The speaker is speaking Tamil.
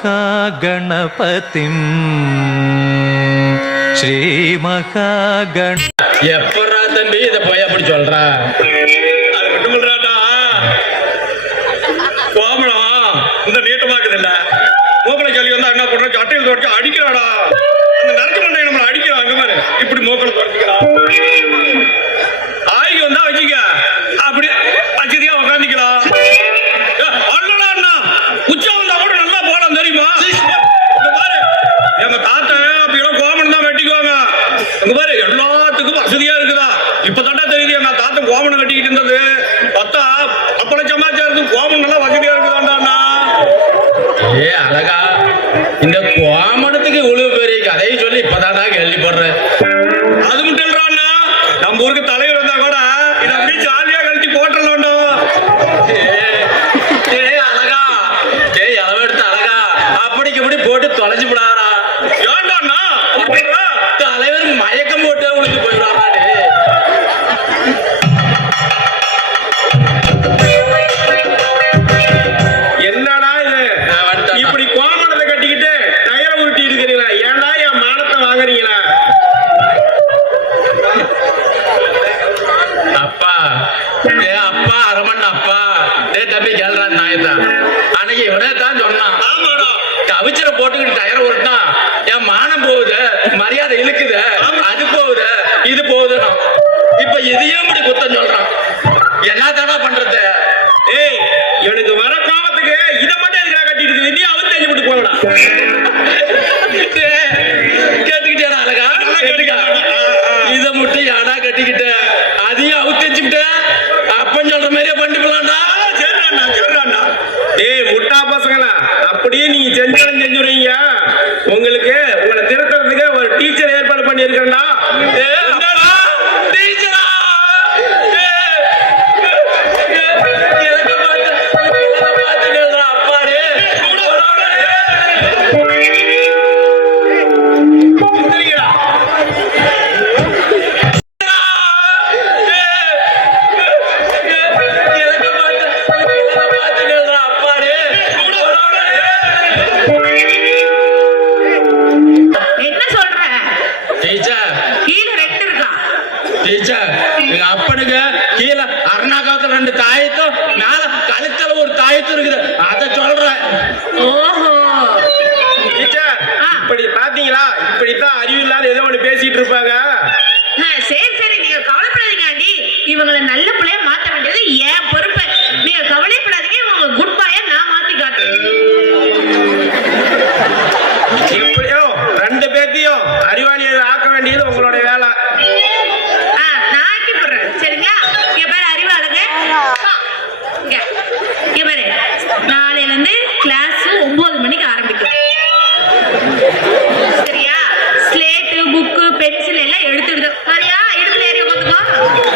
மகாகணபதிம் ஸ்ரீ மகாகண. எப்பரா தம்பி இதை போய் அப்படி சொல்றா? அது மட்டும் சொல்றாடா, கோமளம் இந்த நீட்டமாக்குதுல்ல, மூக்கலை சொல்லி வந்தா என்ன பண்ற, சட்டையில் தொடச்சு அடிக்கிறாடா. அந்த நரக்கு மண்டை நம்மளை அடிக்கிறான். அங்க பாரு, இப்படி மூக்கலை தொடச்சிக்கிறான். ஆய்க்கு வந்தா வச்சுக்க, அப்படி வசதியா உட்காந்துக்கலாம். அண்ணா உச்சா வந்தா கூட நல்லா போலாம் தெரியுமா? பாரு எங்க தாத்தன் அப்படிலாம் கோமன் தான் வெட்டிக்குவாங்க. அங்க பாரு எல்லாத்துக்கும் வசதியா இருக்குதா. இப்பதாண்டா தெரியுது எங்க தாத்தன் கோமனை வெட்டிக்கிட்டு இருந்தது. பத்தா அப்பளம் சமாச்சாரத்துக்கு கோமன் நல்லா வசதியா இருக்குதாண்டா. ஏ அழகா, இந்த கோமணத்துக்கு இவ்வளவு பெரிய கதையை சொல்லி இப்பதாண்டா கேள்விப்படுறேன். அது மட்டும் இல்லைன்னா நம்ம ஊருக்கு தலைவர் வந்தா கூட இதை அப்படியே ஜாலியா கழிச்சு போட்டுடலாம்டா. ஏ அழகா, ஏ அளவெடுத்து அழகா அப்படிக்கு இப்படி போட்டு தொலைஞ்சு விடாரா. ஏன்டாண்ணா தலைவர் மயக்கம் போட்டு உனக்கு போயிடாரா? என்னடா இது, இப்படி கோமணத்தை கட்டிக்கிட்டு டயரை உருட்டி இருக்கிறீங்களா? ஏன்டா என் மானத்தை வாங்குறீங்களா? அப்பா ஏ அப்பா அரமண்ண அப்பா, ஏ தம்பி கேள்றான் நாயத்தான். அன்னைக்கு இவனே தான் சொன்னான், கவிச்சரை போட்டுக்கிட்டு டயரை உருட்டா என் மானம் போகுது, மரியாதை இழுக்குது, அது போகுது, இது போகுதுன்னா. இப்ப இதையும் இப்படி குத்தம் சொல்றான். என்ன தானா பண்றது? ஏய் எனக்கு வர கோபத்துக்கு இதை மட்டும் எதுக்காக கட்டிட்டு இருக்கு? இதையும் அவன் தெரிஞ்சு விட்டு போகலாம். கேட்டுக்கிட்டே அழகா, இதை மட்டும் யாடா கட்டிக்கிட்ட, அதையும் அவு தெரிஞ்சுக்கிட்ட அப்பன்னு சொல்ற மாதிரியே பண்ணிக்கலாம்டா. ஏய் முட்டா பசங்களா, அப்படியே நீங்க செஞ்சாலும் செஞ்சுறீங்க. உங்களுக்கு உங்களை திருத்தறதுக்கு ஒரு டீச்சர் ஏற்பாடு பண்ணி இருக்கா. அப்பனுக்கு கீழே அருணாகாலத்துல 2 தாயத்தும் மேல கழுத்துல ஒரு தாயத்தும் இருக்குது. அத சொல்றேன். ஓஹோ இப்படி பாத்தீங்களா? இப்படித்தான் அறிவு இல்லாத ஏதோ ஒண்ணு பேசிட்டு இருப்பாங்க. சரி சரி, நீங்க கவலைப்படாதீங்க ஆண்டி. இவங்களை நல்ல பிள்ளைய மாத்த வேண்டியது ஏன் பொறுப்பு. நீங்க கவலைப்படாதீங்க, இவங்க குட் பாய நான் மாத்தி காட்டுறேன். எப்படியோ 2 பேர்த்தையும் அறிவாளியை ஆக்க வேண்டியது உங்களோட வேலை. நாளையில இருந்து கிளாஸ் 9 மணிக்கு ஆரம்பிக்கும். சரியா? ஸ்லேட்டு புக்கு பென்சில் எல்லாம் எடுத்துக்கிட்டு சரியா? எடுத்து நேரம் உட்காந்துக்கோ.